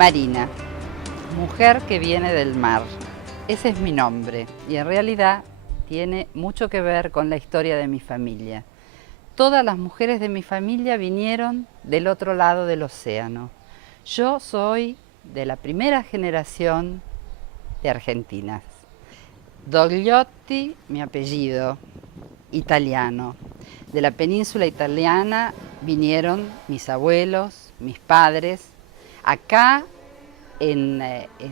Marina, mujer que viene del mar. Ese es mi nombre y en realidad tiene mucho que ver con la historia de mi familia. Todas las mujeres de mi familia vinieron del otro lado del océano. Yo soy de la primera generación de argentinas. Dogliotti, mi apellido, italiano. De la península italiana vinieron mis abuelos, mis padres. Acá, en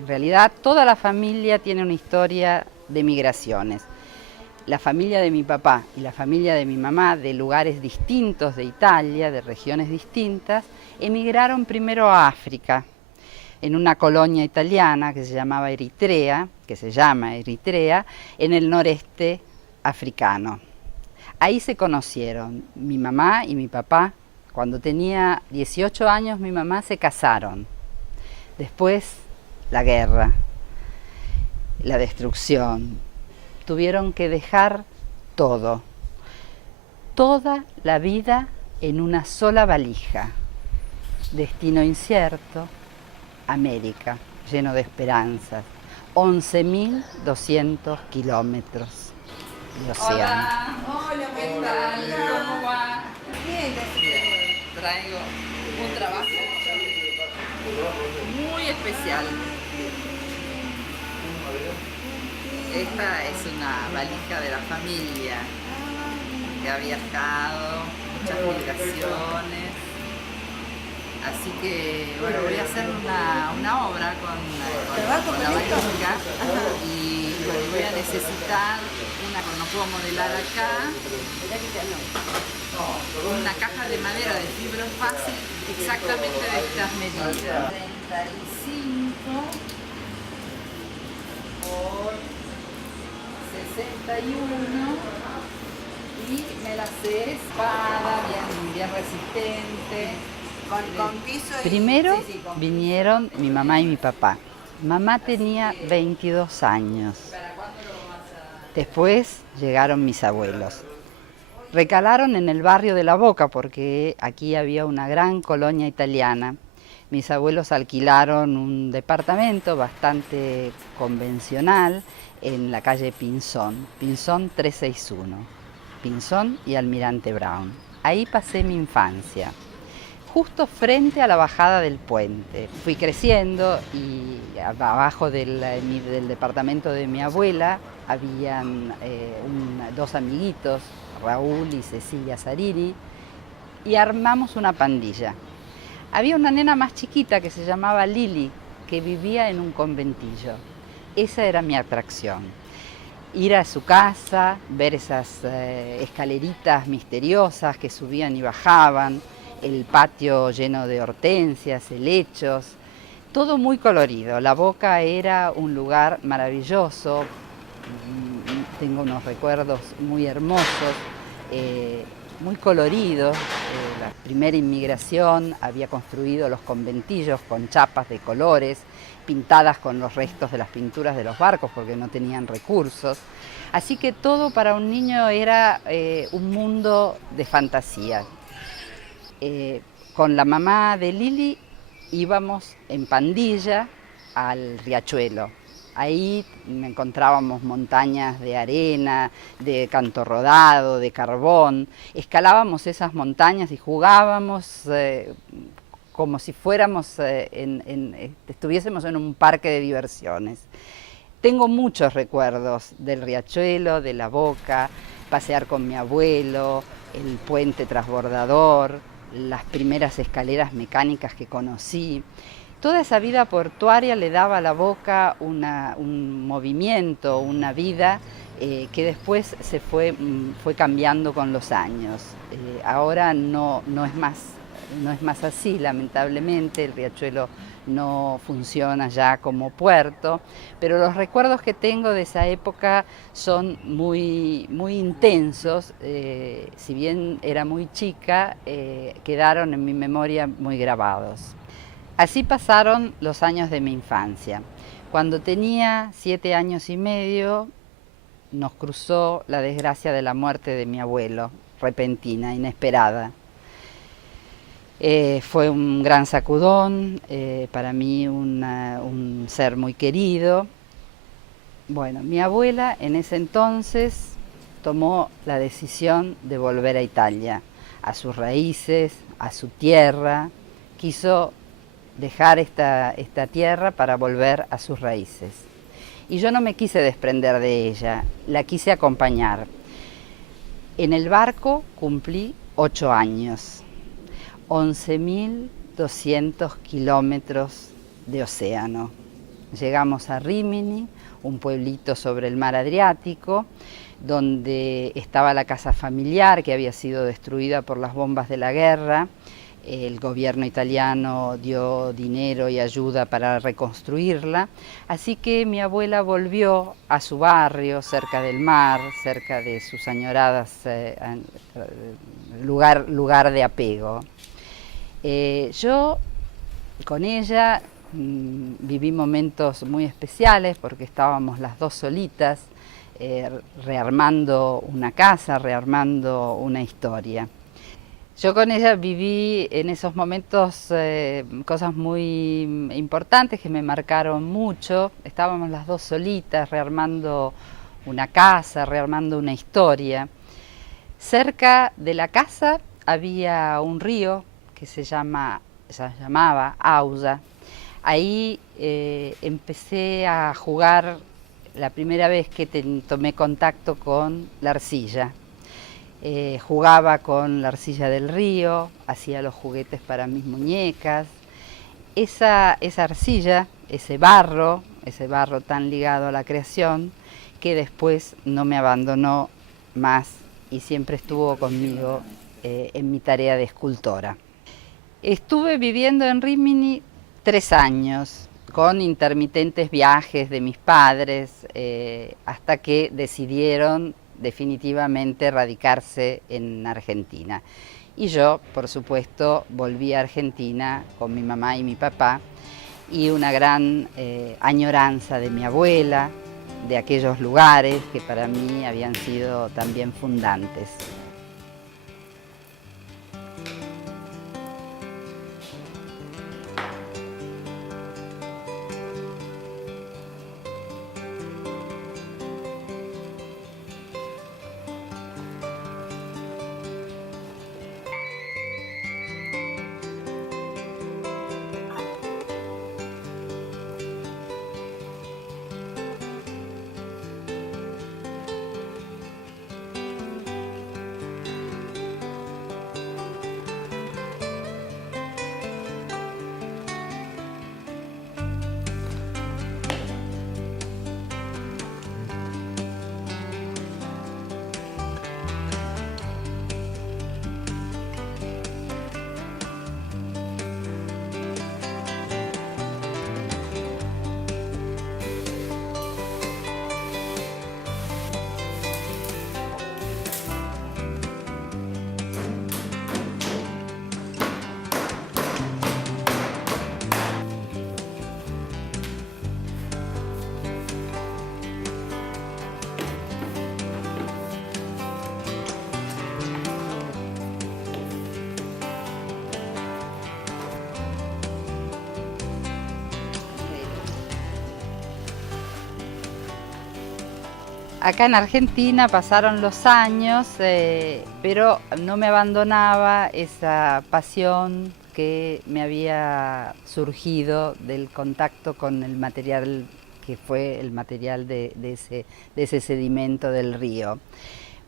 realidad, toda la familia tiene una historia de migraciones. La familia de mi papá y la familia de mi mamá, de lugares distintos de Italia, de regiones distintas, emigraron primero a África, en una colonia italiana que se llamaba Eritrea, que se llama Eritrea, en el noreste africano. Ahí se conocieron mi mamá y mi papá. Cuando tenía 18 años mi mamá se casaron. Después la guerra, la destrucción. Tuvieron que dejar todo, toda la vida en una sola valija. Destino incierto, América, lleno de esperanzas. 11.200 kilómetros de océano. Hola, ¿qué tal? ¿Cómo va? Bien, Traigo un trabajo muy especial. Esta es una valija de la familia que ha viajado, muchas migraciones. Así que, bueno, voy a hacer una obra con la valija y bueno, voy a necesitar no puedo modelar acá, una caja de madera de fibra fácil exactamente de estas medidas. 35 por 61 y me la sé espada, bien resistente. Con piso y... Primero sí, vinieron mi mamá y mi papá. Mamá tenía 22 años. Después llegaron mis abuelos. Recalaron en el barrio de La Boca porque aquí había una gran colonia italiana. Mis abuelos alquilaron un departamento bastante convencional en la calle Pinzón, Pinzón 361, Pinzón y Almirante Brown. Ahí pasé mi infancia, justo frente a la bajada del puente. Fui creciendo y abajo del departamento de mi abuela habían dos amiguitos, Raúl y Cecilia Zarini, y armamos una pandilla. Había una nena más chiquita que se llamaba Lili, que vivía en un conventillo. Esa era mi atracción. Ir a su casa, ver esas escaleritas misteriosas que subían y bajaban, el patio lleno de hortensias, helechos, todo muy colorido. La Boca era un lugar maravilloso, tengo unos recuerdos muy hermosos, muy coloridos. La primera inmigración había construido los conventillos con chapas de colores, pintadas con los restos de las pinturas de los barcos porque no tenían recursos. Así que todo para un niño era un mundo de fantasía. Con la mamá de Lili íbamos en pandilla al riachuelo. Ahí encontrábamos montañas de arena, de canto rodado, de carbón. Escalábamos esas montañas y jugábamos como si estuviésemos en un parque de diversiones. Tengo muchos recuerdos del riachuelo, de La Boca, pasear con mi abuelo, el puente transbordador, las primeras escaleras mecánicas que conocí. Toda esa vida portuaria le daba a La Boca un movimiento, una vida que después fue cambiando con los años. Ahora no es más así, lamentablemente. El riachuelo no funciona ya como puerto, pero los recuerdos que tengo de esa época son muy intensos. Si bien era muy chica, quedaron en mi memoria muy grabados. Así pasaron los años de mi infancia. Cuando tenía 7 años y medio, nos cruzó la desgracia de la muerte de mi abuelo, repentina, inesperada. Fue un gran sacudón, para mí un ser muy querido. Bueno, mi abuela en ese entonces tomó la decisión de volver a Italia, a sus raíces, a su tierra. Quiso dejar esta tierra para volver a sus raíces. Y yo no me quise desprender de ella, la quise acompañar. En el barco cumplí 8 años, 11.200 kilómetros de océano. Llegamos a Rímini, un pueblito sobre el mar Adriático, donde estaba la casa familiar que había sido destruida por las bombas de la guerra. El gobierno italiano dio dinero y ayuda para reconstruirla, así que mi abuela volvió a su barrio, cerca del mar, cerca de sus añoradas lugar de apego. Yo con ella viví momentos muy especiales porque estábamos las dos solitas, rearmando una casa, rearmando una historia. Yo con ella viví en esos momentos cosas muy importantes que me marcaron mucho. Estábamos las dos solitas rearmando una casa, rearmando una historia. Cerca de la casa había un río que se llamaba Ausa. Ahí empecé a jugar la primera vez que tomé contacto con la arcilla. Jugaba con la arcilla del río, hacía los juguetes para mis muñecas. Esa arcilla, ese barro tan ligado a la creación, que después no me abandonó más y siempre estuvo conmigo en mi tarea de escultora. Estuve viviendo en Rímini 3 años, con intermitentes viajes de mis padres, hasta que decidieron definitivamente radicarse en Argentina. Y yo, por supuesto, volví a Argentina con mi mamá y mi papá, y una gran añoranza de mi abuela, de aquellos lugares que para mí habían sido también fundantes. Acá en Argentina pasaron los años, pero no me abandonaba esa pasión que me había surgido del contacto con el material que fue el material de ese sedimento del río.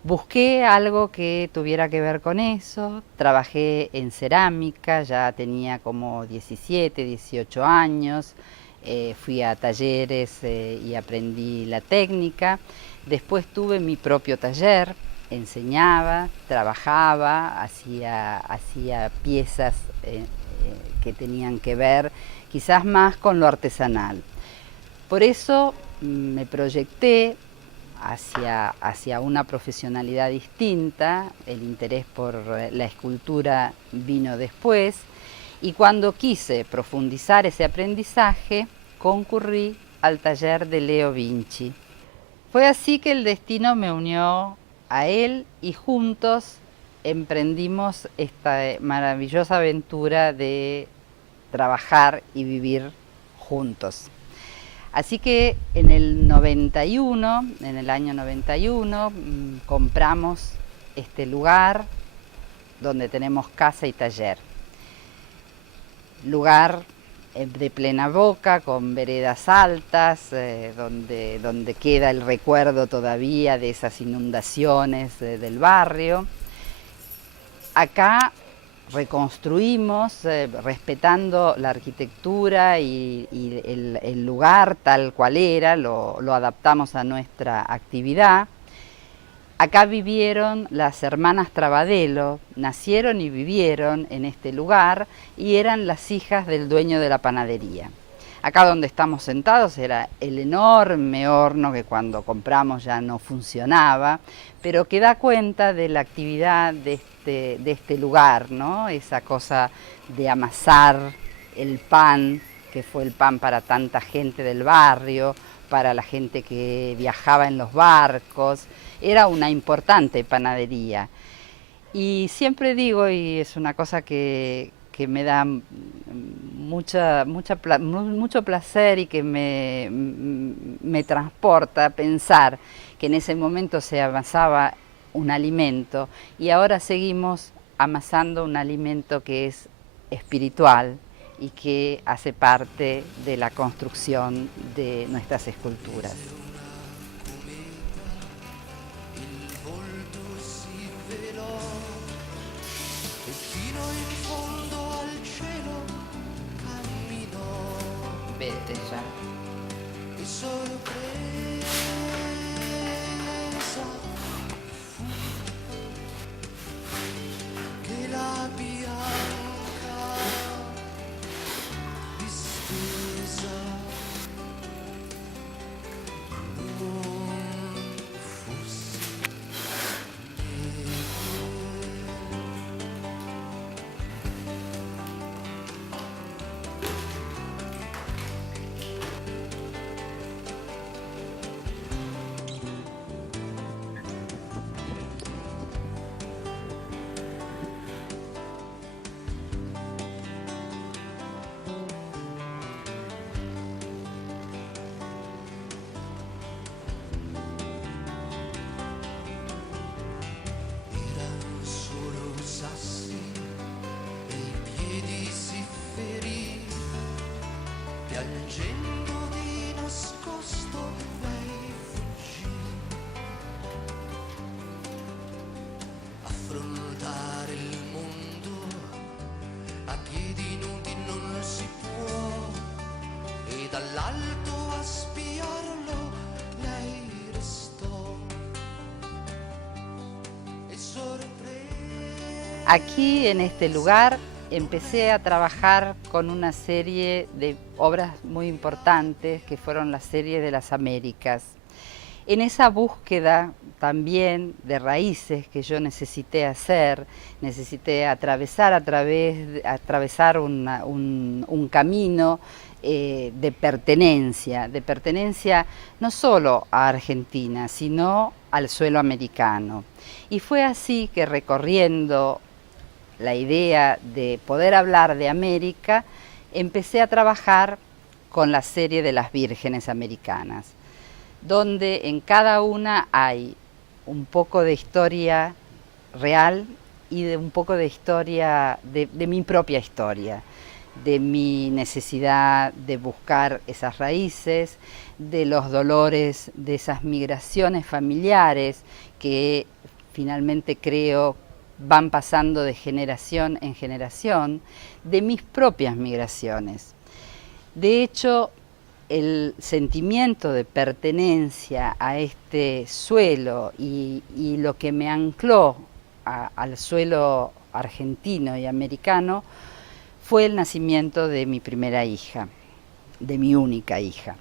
Busqué algo que tuviera que ver con eso, trabajé en cerámica, ya tenía como 17, 18 años, fui a talleres y aprendí la técnica. Después tuve mi propio taller, enseñaba, trabajaba, hacía piezas que tenían que ver quizás más con lo artesanal. Por eso me proyecté hacia una profesionalidad distinta, el interés por la escultura vino después, y cuando quise profundizar ese aprendizaje, concurrí al taller de Leo Vinci. Fue así que el destino me unió a él y juntos emprendimos esta maravillosa aventura de trabajar y vivir juntos. Así que en el 91, en el año 91, compramos este lugar donde tenemos casa y taller. Lugar de plena boca, con veredas altas, donde queda el recuerdo todavía de esas inundaciones del barrio. Acá reconstruimos, respetando la arquitectura y el lugar tal cual era, lo adaptamos a nuestra actividad. Acá vivieron las hermanas Travadello, nacieron y vivieron en este lugar y eran las hijas del dueño de la panadería. Acá donde estamos sentados era el enorme horno que cuando compramos ya no funcionaba, pero que da cuenta de la actividad de este lugar, ¿no? Esa cosa de amasar el pan, que fue el pan para tanta gente del barrio, para la gente que viajaba en los barcos. Era una importante panadería. Y siempre digo, y es una cosa que me da mucho placer y que me transporta a pensar que en ese momento se amasaba un alimento y ahora seguimos amasando un alimento que es espiritual y que hace parte de la construcción de nuestras esculturas. Vete ya. E sorpresa che la bianca distesa non fosse piangendo di nascosto lei fuggì. Affrontare il mondo a piedi nudi non si può e dall'alto a spiarlo lei restò e sorpresa. Aquí en este lugar empecé a trabajar con una serie de obras muy importantes que fueron la serie de las Américas. En esa búsqueda también de raíces que yo necesité hacer, necesité atravesar un camino de pertenencia no solo a Argentina, sino al suelo americano. Y fue así que recorriendo la idea de poder hablar de América, empecé a trabajar con la serie de las vírgenes americanas, donde en cada una hay un poco de historia real y de un poco de historia, de mi propia historia, de mi necesidad de buscar esas raíces, de los dolores de esas migraciones familiares que finalmente creo van pasando de generación en generación, de mis propias migraciones. De hecho, el sentimiento de pertenencia a este suelo y lo que me ancló al suelo argentino y americano fue el nacimiento de mi primera hija, de mi única hija.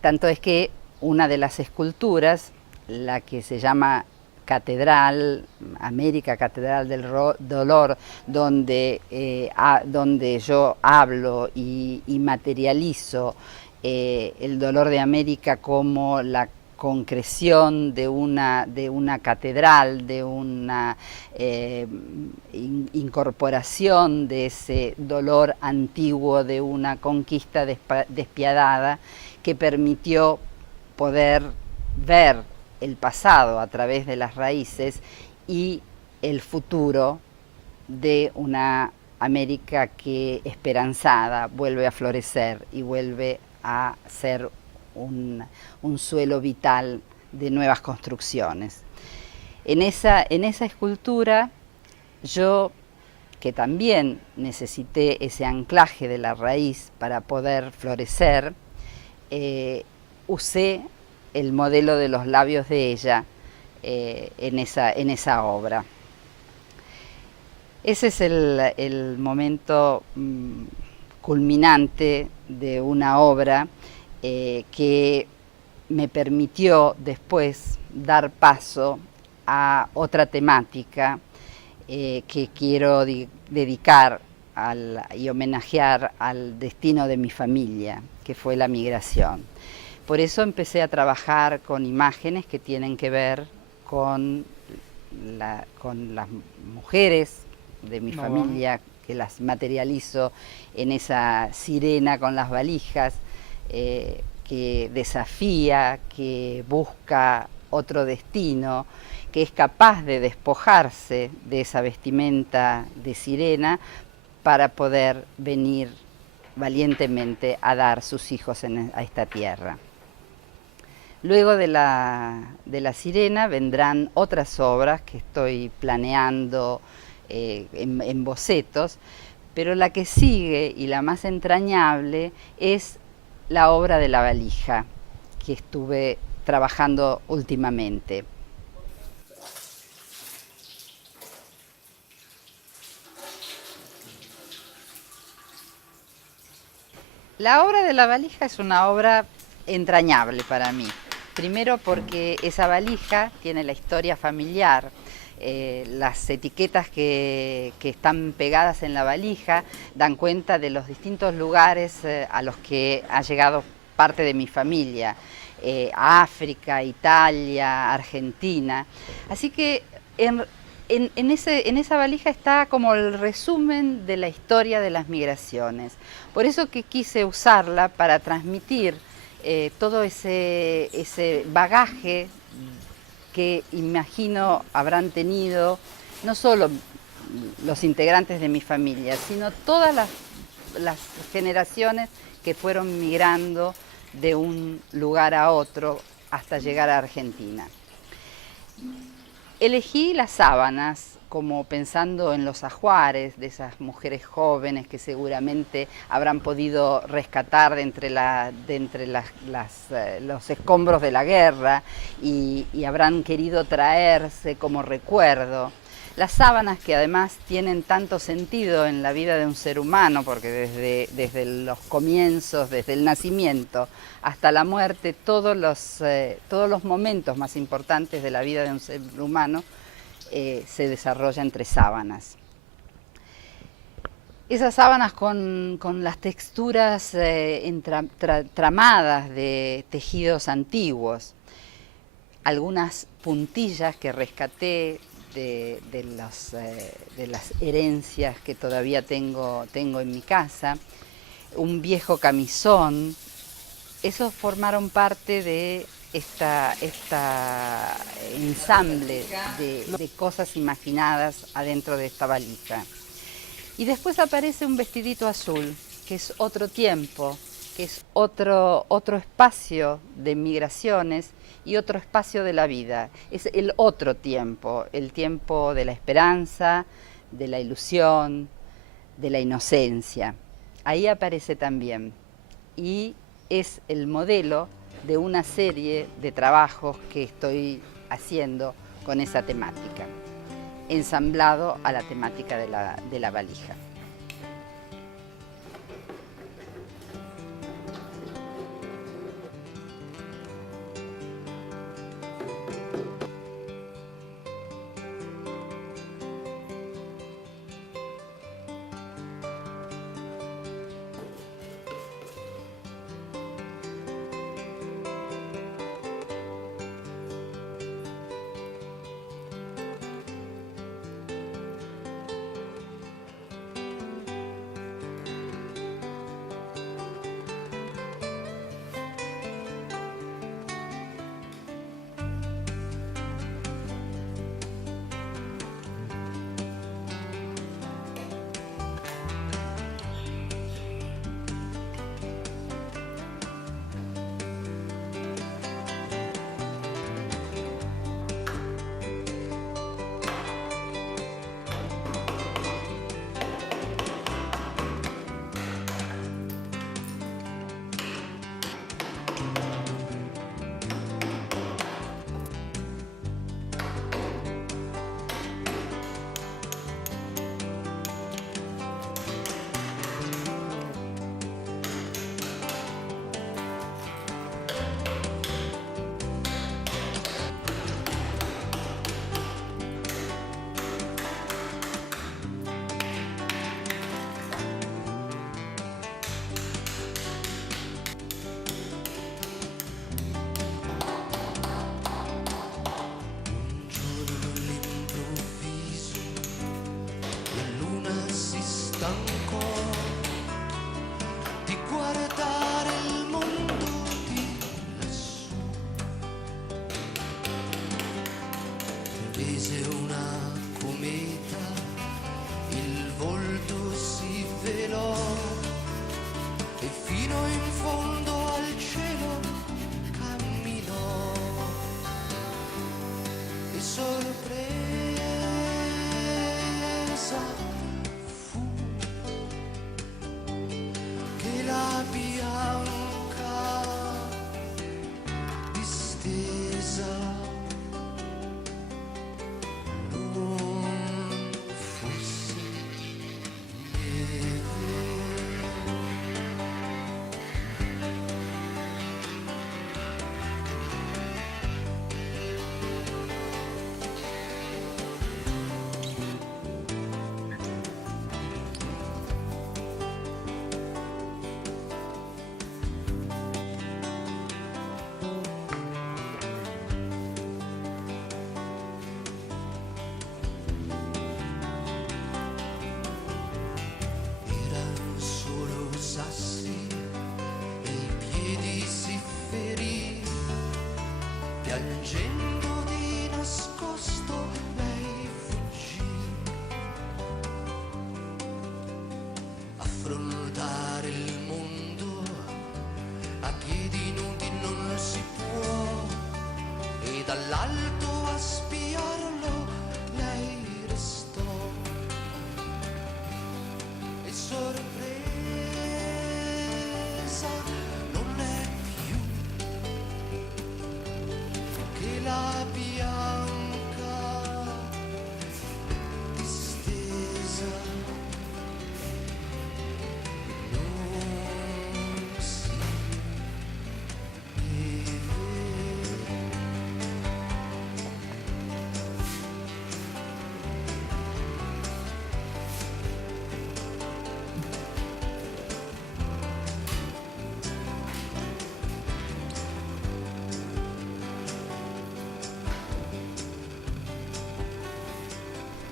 Tanto es que una de las esculturas, la que se llama Catedral, América Catedral del Dolor, donde yo hablo y materializo el dolor de América como la concreción de una catedral, de una incorporación de ese dolor antiguo de una conquista despiadada que permitió poder ver el pasado a través de las raíces y el futuro de una América que, esperanzada, vuelve a florecer y vuelve a ser un suelo vital de nuevas construcciones. En esa escultura yo, que también necesité ese anclaje de la raíz para poder florecer, usé el modelo de los labios de ella en esa obra. Ese es el momento culminante de una obra que me permitió después dar paso a otra temática que quiero dedicar y homenajear al destino de mi familia, que fue la migración. Por eso empecé a trabajar con imágenes que tienen que ver con las mujeres de mi familia, que las materializo en esa sirena con las valijas, que desafía, que busca otro destino, que es capaz de despojarse de esa vestimenta de sirena para poder venir valientemente a dar sus hijos a esta tierra. Luego de la sirena vendrán otras obras que estoy planeando en bocetos, pero la que sigue y la más entrañable es la obra de la valija, que estuve trabajando últimamente. La obra de la valija es una obra entrañable para mí. Primero porque esa valija tiene la historia familiar. Las etiquetas que están pegadas en la valija dan cuenta de los distintos lugares a los que ha llegado parte de mi familia. África, Italia, Argentina. Así que en esa valija está como el resumen de la historia de las migraciones. Por eso que quise usarla para transmitir todo ese bagaje que imagino habrán tenido no solo los integrantes de mi familia, sino todas las generaciones que fueron migrando de un lugar a otro hasta llegar a Argentina. Elegí las sábanas como pensando en los ajuares de esas mujeres jóvenes que seguramente habrán podido rescatar de entre los escombros de la guerra y habrán querido traerse como recuerdo. Las sábanas que además tienen tanto sentido en la vida de un ser humano, porque desde los comienzos, desde el nacimiento hasta la muerte, todos los momentos más importantes de la vida de un ser humano se desarrolla entre sábanas. Esas sábanas con las texturas tramadas de tejidos antiguos, algunas puntillas que rescaté de las herencias que todavía tengo en mi casa, un viejo camisón, esos formaron parte de esta ensamble de cosas imaginadas adentro de esta valija. Y después aparece un vestidito azul, que es otro tiempo, que es otro espacio de migraciones y otro espacio de la vida. Es el otro tiempo, el tiempo de la esperanza, de la ilusión, de la inocencia. Ahí aparece también. Y es el modelo de una serie de trabajos que estoy haciendo con esa temática, ensamblado a la temática de la valija.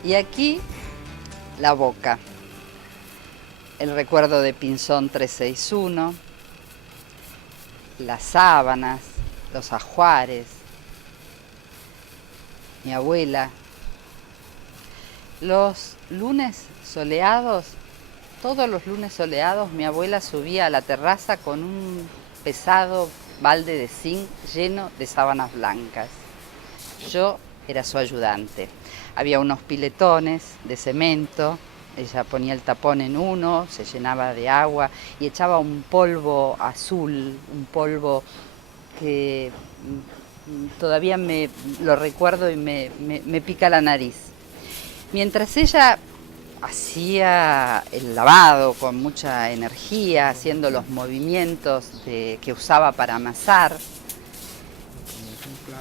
Y aquí la boca, el recuerdo de Pinzón 361, las sábanas, los ajuares, mi abuela. Los lunes soleados, todos los lunes soleados, mi abuela subía a la terraza con un pesado balde de zinc lleno de sábanas blancas. Yo era su ayudante. Había unos piletones de cemento, ella ponía el tapón en uno, se llenaba de agua y echaba un polvo azul, un polvo que todavía lo recuerdo y me pica la nariz. Mientras ella hacía el lavado con mucha energía, haciendo los movimientos que usaba para amasar,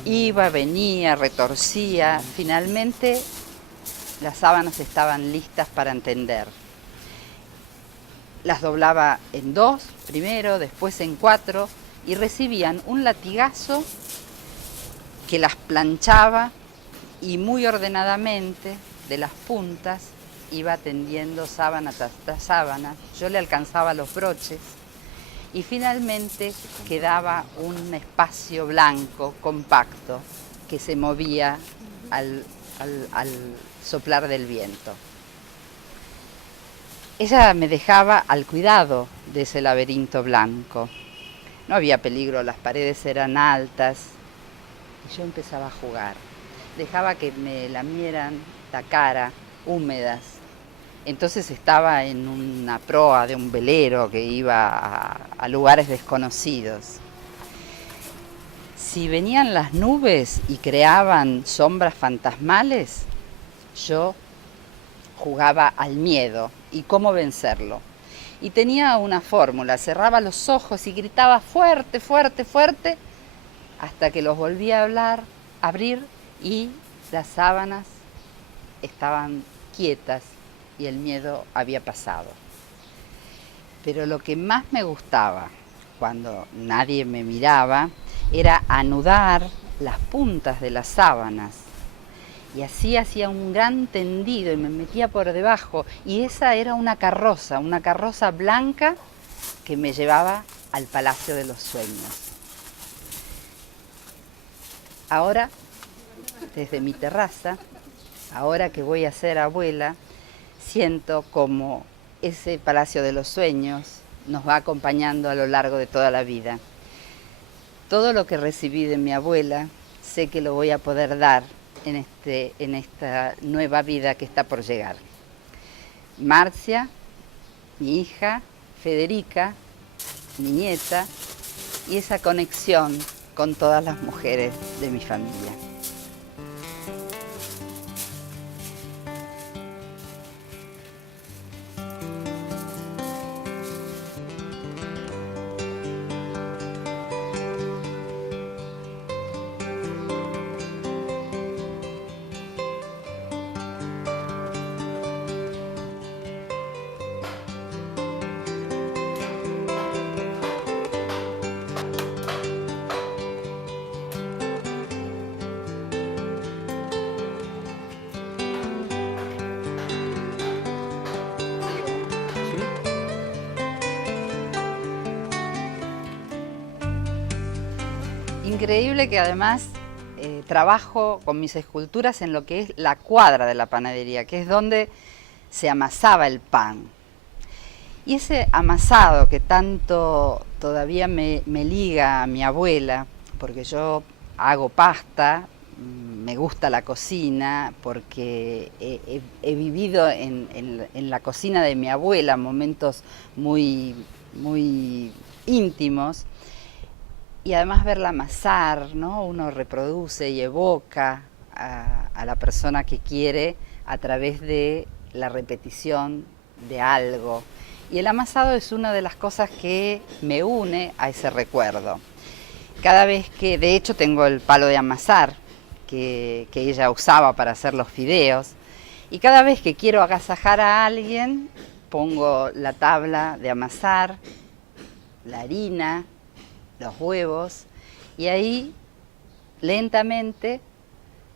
iba, venía, retorcía. Finalmente las sábanas estaban listas para tender. Las doblaba en 2 primero, después en 4 y recibían un latigazo que las planchaba y muy ordenadamente de las puntas iba tendiendo sábana tras sábana. Yo le alcanzaba los broches y finalmente quedaba un espacio blanco, compacto, que se movía al soplar del viento. Ella me dejaba al cuidado de ese laberinto blanco. No había peligro, las paredes eran altas y yo empezaba a jugar. Dejaba que me lamieran la cara, húmedas. Entonces estaba en una proa de un velero que iba a lugares desconocidos. Si venían las nubes y creaban sombras fantasmales, yo jugaba al miedo y cómo vencerlo. Y tenía una fórmula, cerraba los ojos y gritaba fuerte, fuerte, fuerte, hasta que los volví a abrir y las sábanas estaban quietas y el miedo había pasado. Pero lo que más me gustaba cuando nadie me miraba era anudar las puntas de las sábanas y así hacía un gran tendido y me metía por debajo y esa era una carroza blanca que me llevaba al Palacio de los Sueños. Ahora, desde mi terraza, ahora que voy a ser abuela, siento como ese Palacio de los Sueños nos va acompañando a lo largo de toda la vida. Todo lo que recibí de mi abuela, sé que lo voy a poder dar en esta nueva vida que está por llegar. Marcia, mi hija, Federica, mi nieta, y esa conexión con todas las mujeres de mi familia. Increíble que además trabajo con mis esculturas en lo que es la cuadra de la panadería, que es donde se amasaba el pan. Y ese amasado que tanto todavía me liga a mi abuela, porque yo hago pasta, me gusta la cocina, porque he vivido en la cocina de mi abuela momentos muy íntimos. Y además verla amasar, ¿no? Uno reproduce y evoca a la persona que quiere a través de la repetición de algo. Y el amasado es una de las cosas que me une a ese recuerdo. Cada vez que, de hecho, tengo el palo de amasar que ella usaba para hacer los fideos. Y cada vez que quiero agasajar a alguien, pongo la tabla de amasar, la harina, los huevos, y ahí lentamente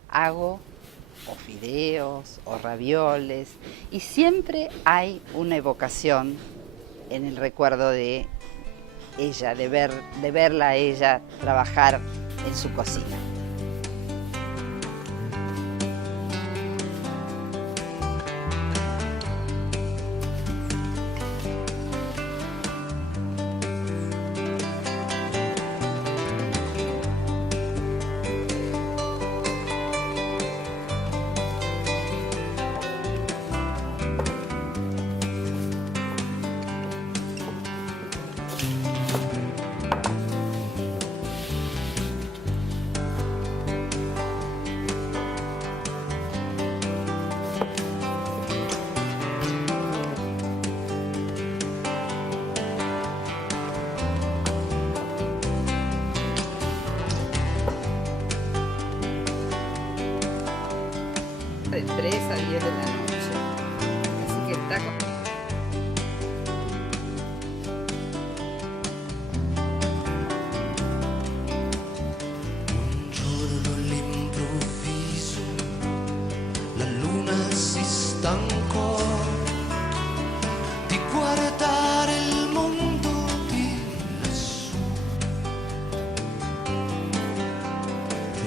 hago o fideos, o ravioles, y siempre hay una evocación en el recuerdo de ella, de verla a ella trabajar en su cocina. De 3 a 10 de la noche. Así que está con... Un giorno all'improvviso la luna si stancò di guardare il mondo di lassù.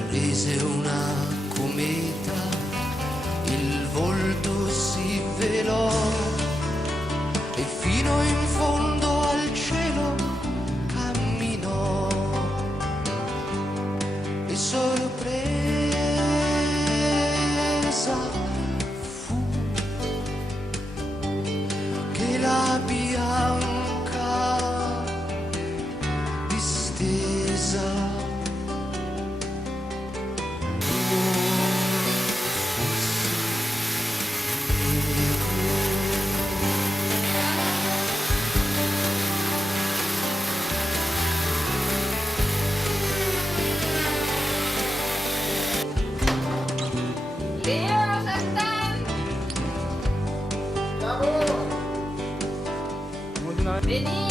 Prese una cometa, il volto si velò e fino in fondo al cielo camminò e sorpresa fu che la bianca distesa ¡Leo, ya están! ¡Vení!